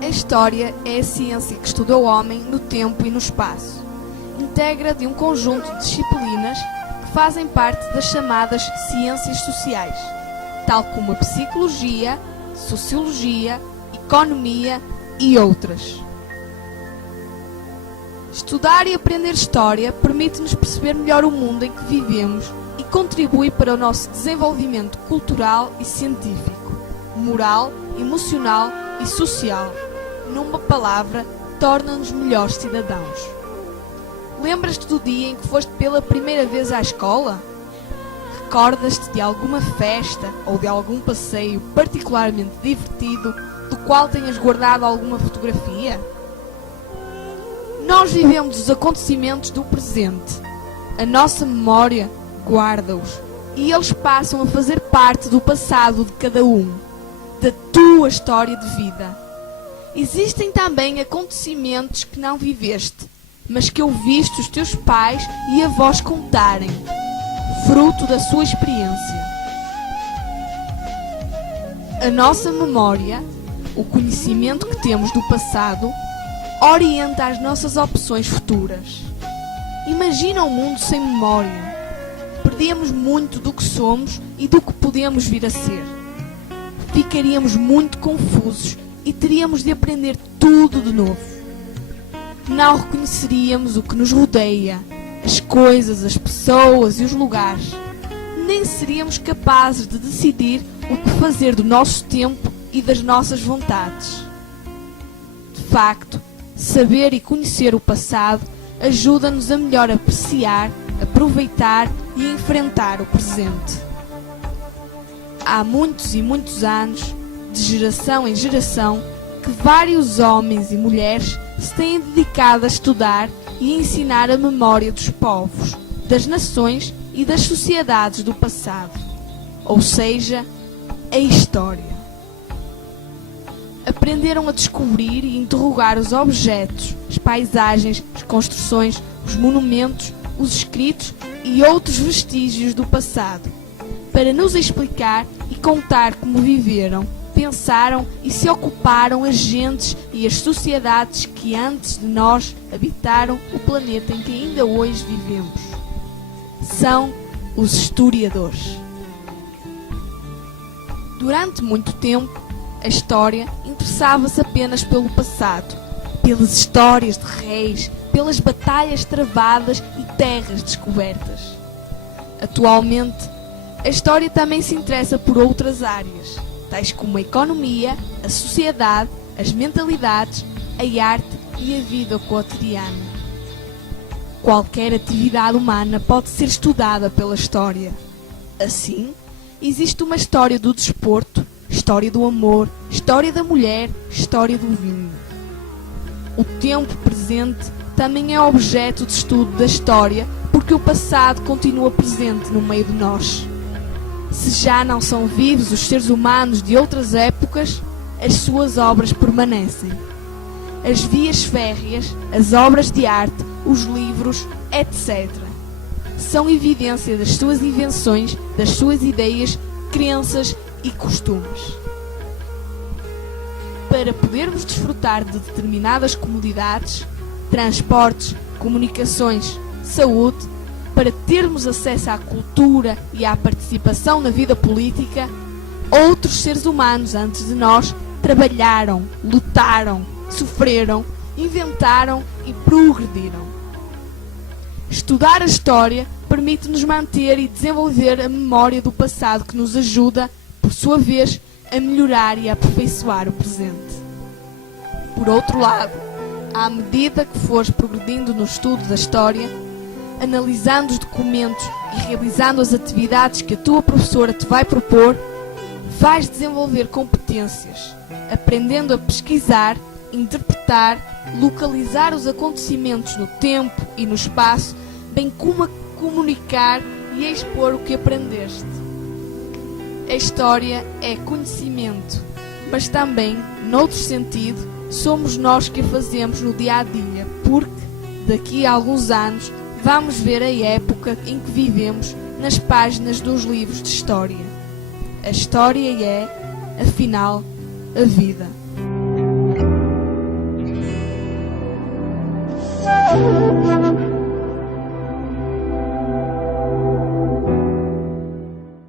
A história é a ciência que estuda o homem no tempo e no espaço. Integra de um conjunto de disciplinas que fazem parte das chamadas ciências sociais, tal como a psicologia, sociologia, economia e outras. Estudar e aprender história permite-nos perceber melhor o mundo em que vivemos e contribui para o nosso desenvolvimento cultural e científico, moral, emocional e social. Numa palavra, torna-nos melhores cidadãos. Lembras-te do dia em que foste pela primeira vez à escola? Recordas-te de alguma festa ou de algum passeio particularmente divertido do qual tenhas guardado alguma fotografia? Nós vivemos os acontecimentos do presente. A nossa memória guarda-os e eles passam a fazer parte do passado de cada um, da tua história de vida. Existem também acontecimentos que não viveste, mas que ouviste os teus pais e avós contarem, fruto da sua experiência. A nossa memória, o conhecimento que temos do passado, orienta as nossas opções futuras. Imagina um mundo sem memória. Perdíamos muito do que somos e do que podemos vir a ser. Ficaríamos muito confusos e teríamos de aprender tudo de novo. Não reconheceríamos o que nos rodeia, as coisas, as pessoas e os lugares. Nem seríamos capazes de decidir o que fazer do nosso tempo e das nossas vontades. De facto, saber e conhecer o passado ajuda-nos a melhor apreciar, aproveitar e enfrentar o presente. Há muitos e muitos anos, de geração em geração, que vários homens e mulheres se têm dedicado a estudar e ensinar a memória dos povos, das nações e das sociedades do passado, ou seja, a história. Aprenderam a descobrir e interrogar os objetos, as paisagens, as construções, os monumentos, os escritos e outros vestígios do passado, para nos explicar e contar como viveram, pensaram e se ocuparam as gentes e as sociedades que antes de nós habitaram o planeta em que ainda hoje vivemos. São os historiadores. Durante muito tempo, a história interessava-se apenas pelo passado, pelas histórias de reis, pelas batalhas travadas e terras descobertas. Atualmente, a história também se interessa por outras áreas, tais como a economia, a sociedade, as mentalidades, a arte e a vida cotidiana. Qualquer atividade humana pode ser estudada pela história. Assim, existe uma história do desporto, história do amor, história da mulher, história do vinho. O tempo presente também é objeto de estudo da história porque o passado continua presente no meio de nós. Se já não são vivos os seres humanos de outras épocas, as suas obras permanecem. As vias férreas, as obras de arte, os livros, etc. são evidência das suas invenções, das suas ideias, crenças e costumes. Para podermos desfrutar de determinadas comodidades, transportes, comunicações, saúde, para termos acesso à cultura e à participação na vida política, outros seres humanos antes de nós trabalharam, lutaram, sofreram, inventaram e progrediram. Estudar a história permite-nos manter e desenvolver a memória do passado, que nos ajuda, por sua vez, a melhorar e a aperfeiçoar o presente. Por outro lado, à medida que fores progredindo no estudo da história, analisando os documentos e realizando as atividades que a tua professora te vai propor, vais desenvolver competências, aprendendo a pesquisar, interpretar, localizar os acontecimentos no tempo e no espaço, bem como a comunicar e a expor o que aprendeste. A história é conhecimento, mas também, noutro sentido, somos nós que a fazemos no dia a dia, porque, daqui a alguns anos, vamos ver a época em que vivemos nas páginas dos livros de história. A história é, afinal, a vida.